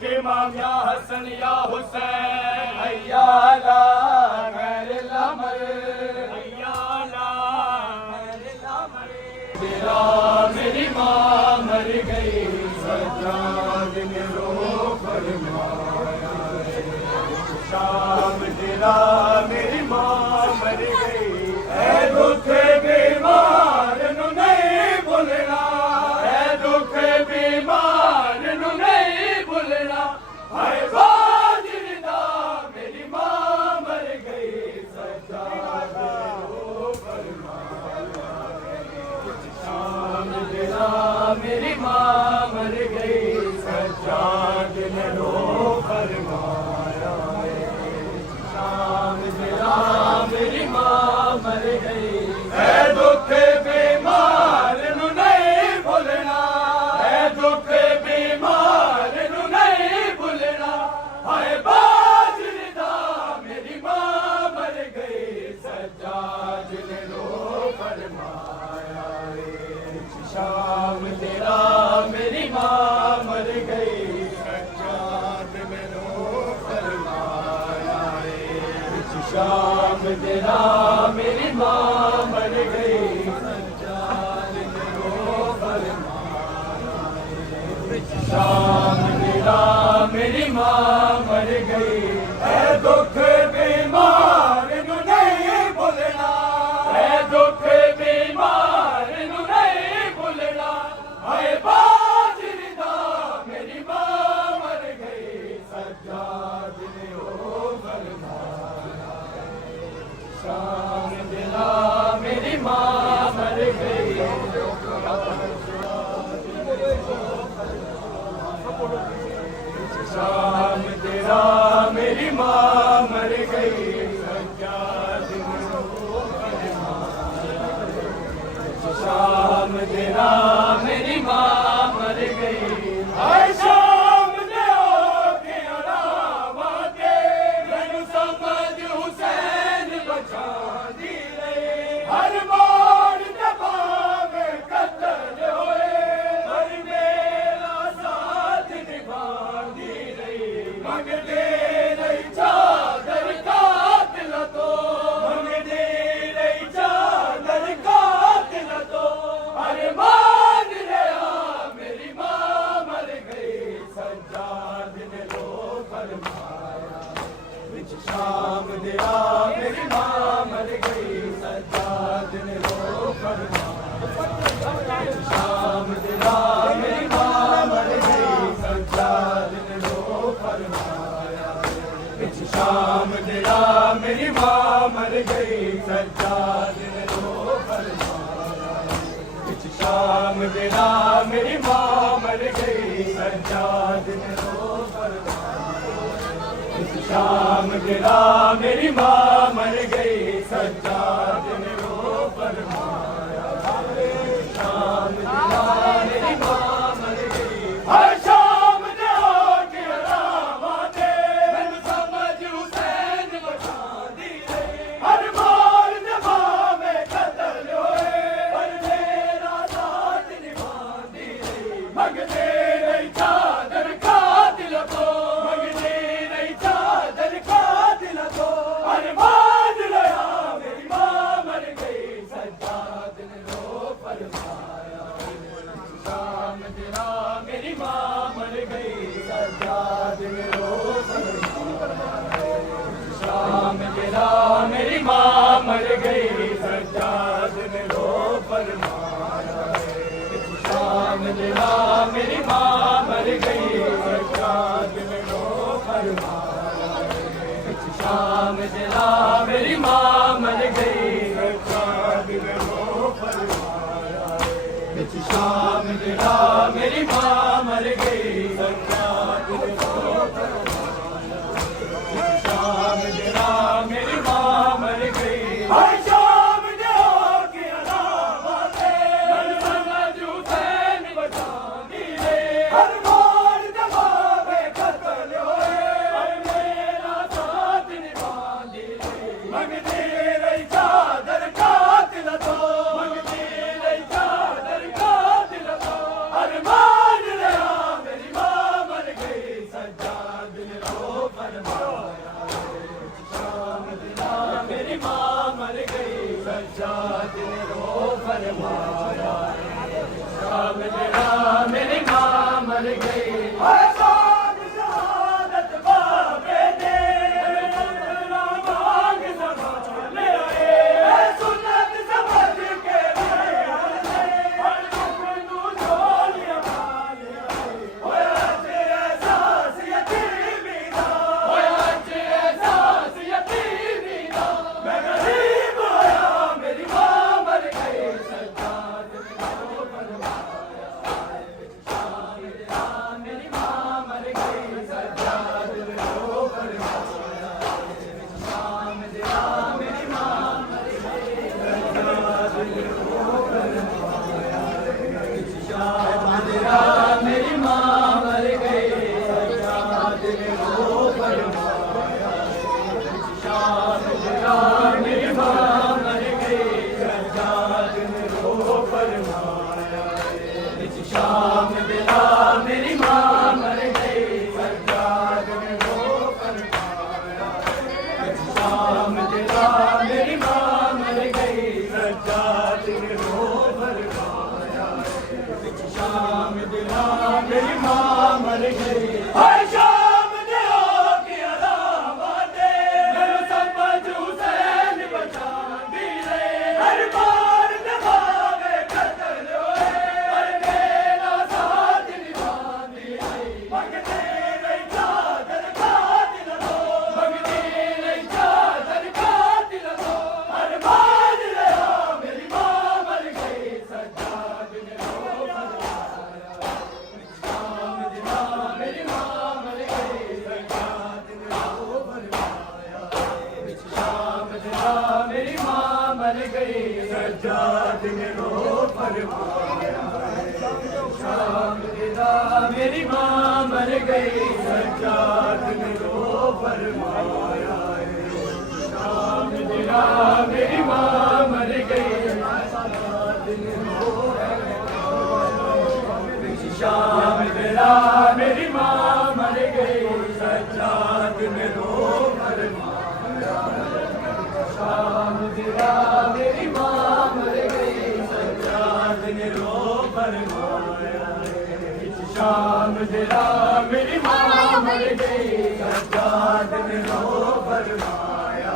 के इमाम या हसन या हुसैन हैया ला गैर लमर हैया ला गैर लमर तेरा मेरी माँ मर गई सज्जाद ने रो फरमाया शाम तेरा मेरी माँ मर गई है दुख बीमार नु नहीं भुलना है दुख बीमार नु नहीं भुलना हाय बाजिदा मेरी माँ मर गई सज्जाद रो फरमाया शाम तेरा मेरी माँ मर गई सज्जाद ने रो फरमाया शाम तेरा मेरी माँ मर गई है दुख बीमार नु नहीं भुलना है दुख बीमार नु नहीं भुलना हाय बाजिदा मेरी माँ मर गई सज्जाद ने रो फरमाया शाम तेरा मेरी माँ मर गई सज्जाद ने रो फरमाया शाम तेरा मेरी माँ मर गई सज्जाद ने रो फरमाया शाम तेरा मेरी माँ मर गई है दुख बीमार नु नहीं भुलना है दुख बीमार नु नहीं भुलना हाय बाजिदा मेरी माँ मर गई सज्जाद ने रो फरमाया शाम तेरा मेरी माँ मर गई शाम तेरा मेरी माँ मर गई सज्जाद ने रो फरमाया शाम तेरा मेरी माँ मर गई हाय शाम ने होके अलावा के मैनू समझ हुसैन बचा दी रही हर मोड़ दबावे कत्ल होए पर मेरा साथ निभा दी रही मंगते रही चादर कातिल तो मंगते रही चादर कातिल तो अरे मान लिया मेरी माँ मर गई सज्जाद ने रो फरमाया विच शाम दिया मेरी माँ मर गई सज्जाद ने रो फरमाया शाम दिया मेरी माँ मर गई सज्जाद ने रो फरमाया विच शाम दिया मेरी माँ मर गई सज्जाद ने रो फरमाया विच शाम दिया मेरी माँ मर गई सज्जाद ने रो फरमाया विच शाम दिया मेरी माँ मर गई सज्जाद ने रो फरमाया शाम दिया मेरी माँ मर गई हर शाम दे होके अलावा दे मैनू समझ हुसैन बचा दी रही हर मोड़ दबावे कत्ल होए पर मेरा साथ निभा दी रही मंगते रही चादर कातिल को मंगते रही चादर कातिल को अरे मान लिया मेरी माँ मर गई सज्जाद ने रो फरमाया शाम तेरा मेरी माँ मर गई सज्जाद ने रो फरमाया शाम तेरा मेरी माँ मर गई सज्जाद ने रो फरमाया शाम तेरा मेरी माँ मर गई सज्जाद ने रो फरमाया शाम तेरा मेरी माँ मर गई सज्जाद ने रो फरमाया शाम तेरा मेरी माँ मर गई सज्जाद ने रो फरमाया शाम तेरा मेरी माँ मर गई हर शाम ने होके अलावा दे मैनू समझ हुसैन बचा दी रे हर मोड़ दबावे कत्ल होए पर मेरा साथ निभा दी रे मंगते रही चादर कातिल तो मंगते रही चादर कातिल तो अरे मान लिया मेरी माँ मर गई सज्जाद ने रो फरमाया शाम तेरा मेरी माँ मर गई शहादत बाबे दे मांग संभाल आए सुन्नत समझ के हर तू झोलियां पाल होया एहसास यतीमी दा होया एहसास यतीमी दा मैं गरीब होया मेरी माँ मर गई सज्जाद ने रो फरमाया मेरी माँ मर गई सज्जाद ने रो फरमाया शाम तेरा मेरी माँ मर गई सज्जाद ने रो फरमाया शाम तेरा मेरी माँ मर गई सज्जाद ने रो फरमाया शाम तेरा मेरी माँ मर गई सज्जाद ने रो फरमाया शाम तेरा मेरी माँ मर गई सज्जाद ने रो फरमाया शाम तेरा मेरी माँ मर गई सज्जाद ने रो फरमाया शाम तेरा मेरी माँ मर गई हर शाम तेरा की अलामते मेरे समझ हुसैन बचांदी रे हर बार दबावे कत्ल होए हर मेरा साथ निभांदी आई मंगते नहीं चादर कातिल दो मंगते नहीं चादर कातिल दो हर बार रहा मेरी माँ मर गई सज्जाद ने रो फरमाया शाम तेरा मेरी माँ मर गई सज्जाद ने रो फरमाया शाम तेरा मेरी माँ मर गई सज्जाद ने रो फरमाया शाम तेरा मेरी माँ मर गई सज्जाद ने रो फरमाया शाम तेरा मेरी माँ मर गई सज्जाद ने रो शाम तेरा मेरी माँ मर गई सज्जाद ने रो फरमाया शाम तेरा मेरी माँ मर गई सज्जाद ने रो फरमाया शाम तेरा मेरी माँ मर गई सज्जाद ने रो फरमाया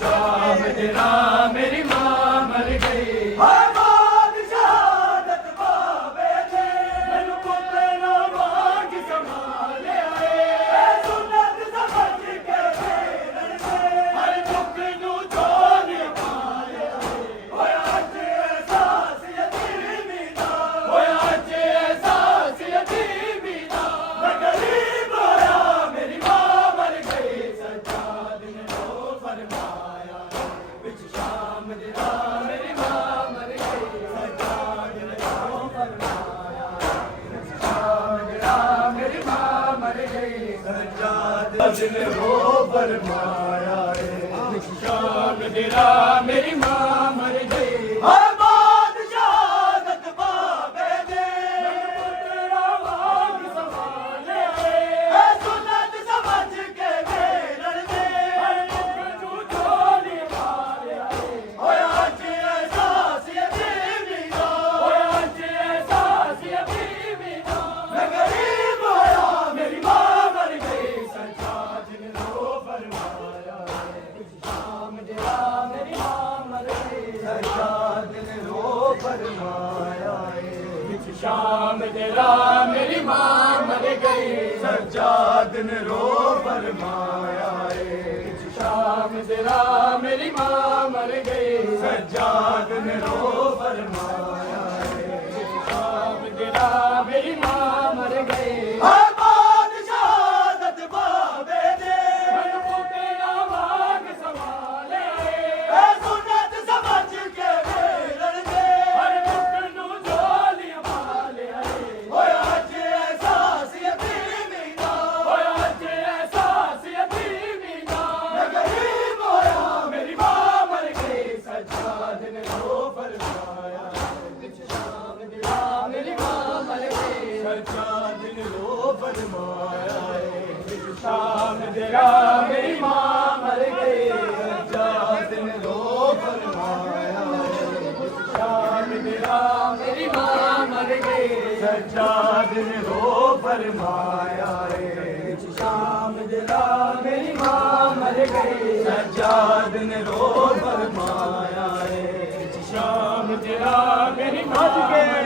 शाम तेरा मेरी माँ मर गई शहादत बाबे दे मैनू पुत्र ना मांग संभाल आए सुन्नत समझ के फेरन से हर दुख नू झोलियां पाल होया एहसास यतीमी दा होया एहसास यतीमी दा मैं गरीब होया मेरी माँ मर गई सज्जाद ने रो फरमाया शाम तेरा मेरी माँ मर गई सज्जाद ने रो फरमाया शाम तेरा मेरी माँ मर गई सज्जाद ने रो फरमाया शाम तेरा मेरी माँ मर गई शहादत बाबे दे तेरा मांग संभाल आए सुन्नत समझ के फेरन दे हर दुख नू झोलियां पाल होया एहसास यतीमी दा होया एहसास यतीमी दा मैं गरीब होया मेरी माँ मर गई सज्जाद ने रो फरमाया शाम तेरा मेरी माँ मर गई सज्जाद ने रो फरमाया शाम तेरा मेरी माँ मर गई सज्जाद ने रो फरमाया शाम तेरा मेरी माँ मर गई सज्जाद ने रो फरमाया शाम तेरा मेरी माँ मर गई शहादत बाबे दे मैनू पुत्र ना मांग संभाल आए सुन्नत समझ के फेरन दे हर दुख नू झोलियां पाल होया एहसास यतीमी दा होया एहसास यतीमी दा मैं गरीब होया मेरी माँ मर गई सज्जाद ने रो फरमाया सज्जाद ने रो फरमाया रे शाम जरा मेरी माँ मर गई सज्जाद ने रो फरमाया रे शाम जरा मेरी माँ मर गई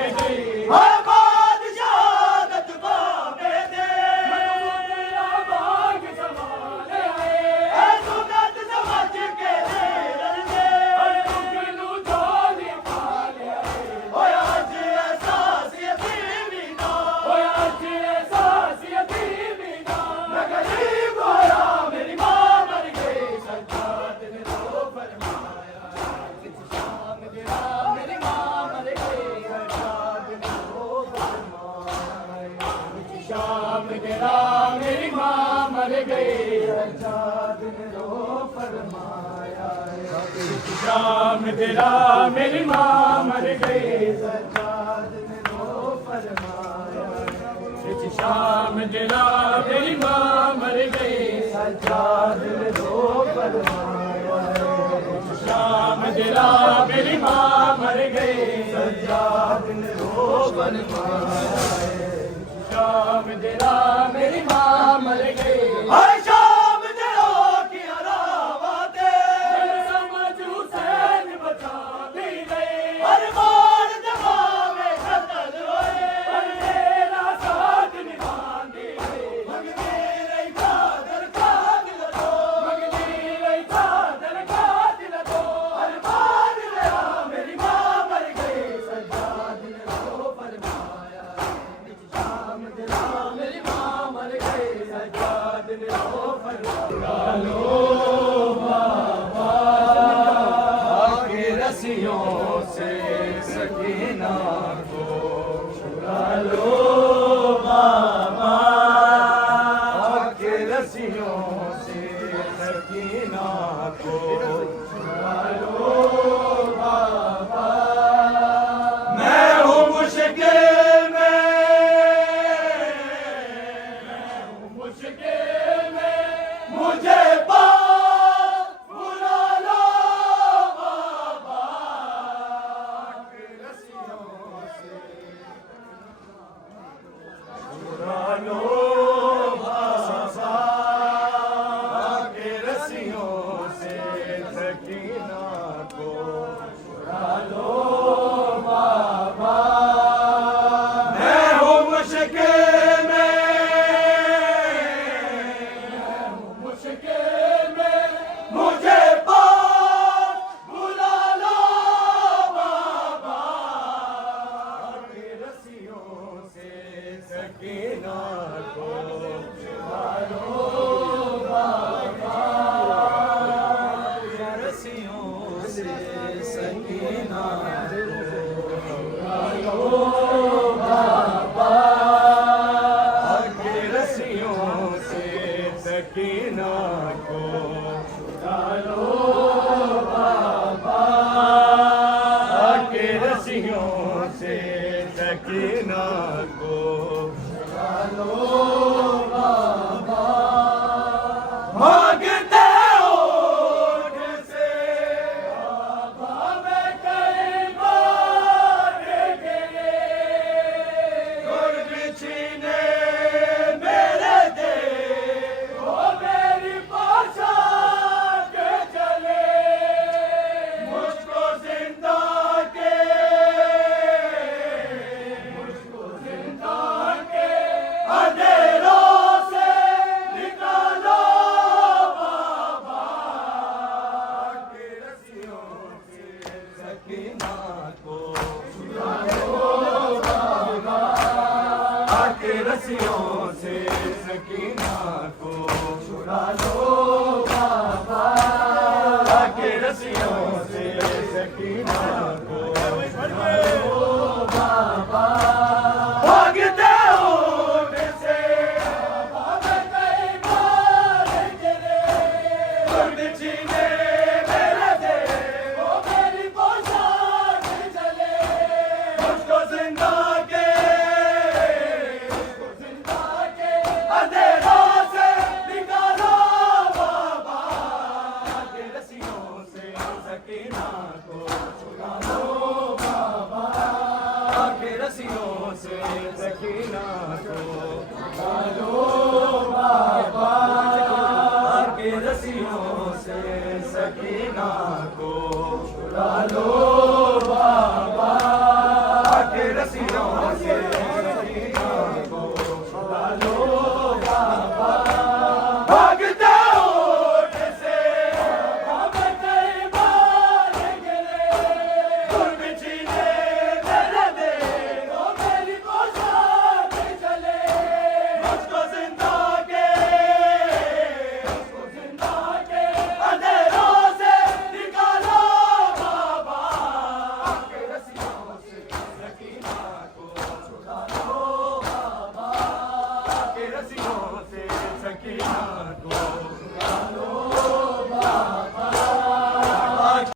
मेरी माँ मर गई सज्जाद ने रो फरमाया शाम तेरा मेरी माँ मर गई सज्जाद ने रो फरमाया शाम तेरा मेरी माँ मर गई सज्जाद ने रो फरमाया शाम तेरा मेरी माँ मर गई सज्जाद ने रो फरमाया शाम तेरा मेरी माँ मर गई हर शाम तेरा की अलावाते समझ हुसैन बचा भी गए हर बार जमावे कत्ल होए पर तेरा साथ निभाती है मगनी रही कादर कादिल तो मगनी रही कादर कादिल तो हर बार तेरा मेरी माँ मर गई सज्जाद ने रो फरमाया शाम तेरा मेरी माँ मर गई सज्जाद ने रो फरमाया लो बाबा के रस्सियों से सकीना को छुड़ा लो बाबा के रस्सियों से सकीना को छुड़ा लो बाबा मैं हूँ मुश्किल में मुझे पास बुला लो बाबा के रस्सियों से बुला लो बाबा के रस्सियों से सकीना को बुला लो बाबा मैं हूँ मुश्किल में मुझे पास बुला लो बाबा के रस्सियों से सकीना को छुड़ा लो बाबा के रस्सियों से सकीना को छुड़ा लो बाबा के रस्सियों से सकीना को छुड़ा लो बाबा के रस्सियों से सकीना को छुड़ा लो बाबा मांगते होठ से बाबा मैं कई बार गए गुर्ग छीने मेरे दे वो मेरी पाछा के चले मुझको जिंदा के अंधेरों से निकालो बाबा के रस्सियों से सकीना को छुड़ा लो बाबा के रस्सियों से सकीना को छुड़ा लो बाबा के रस्सियों से सकीना को छुड़ा लो बाबा भागते होठ से बाबा कई बार गिरे गुर्ग छीने मेरे दे वो मेरी पोशाक चले मुझको जिंदा के अंधेरों से निकालो बाबा के रस्सियों से सकीना को छुड़ा लो बाबा के रस्सियों से मदीना को छुड़ा लो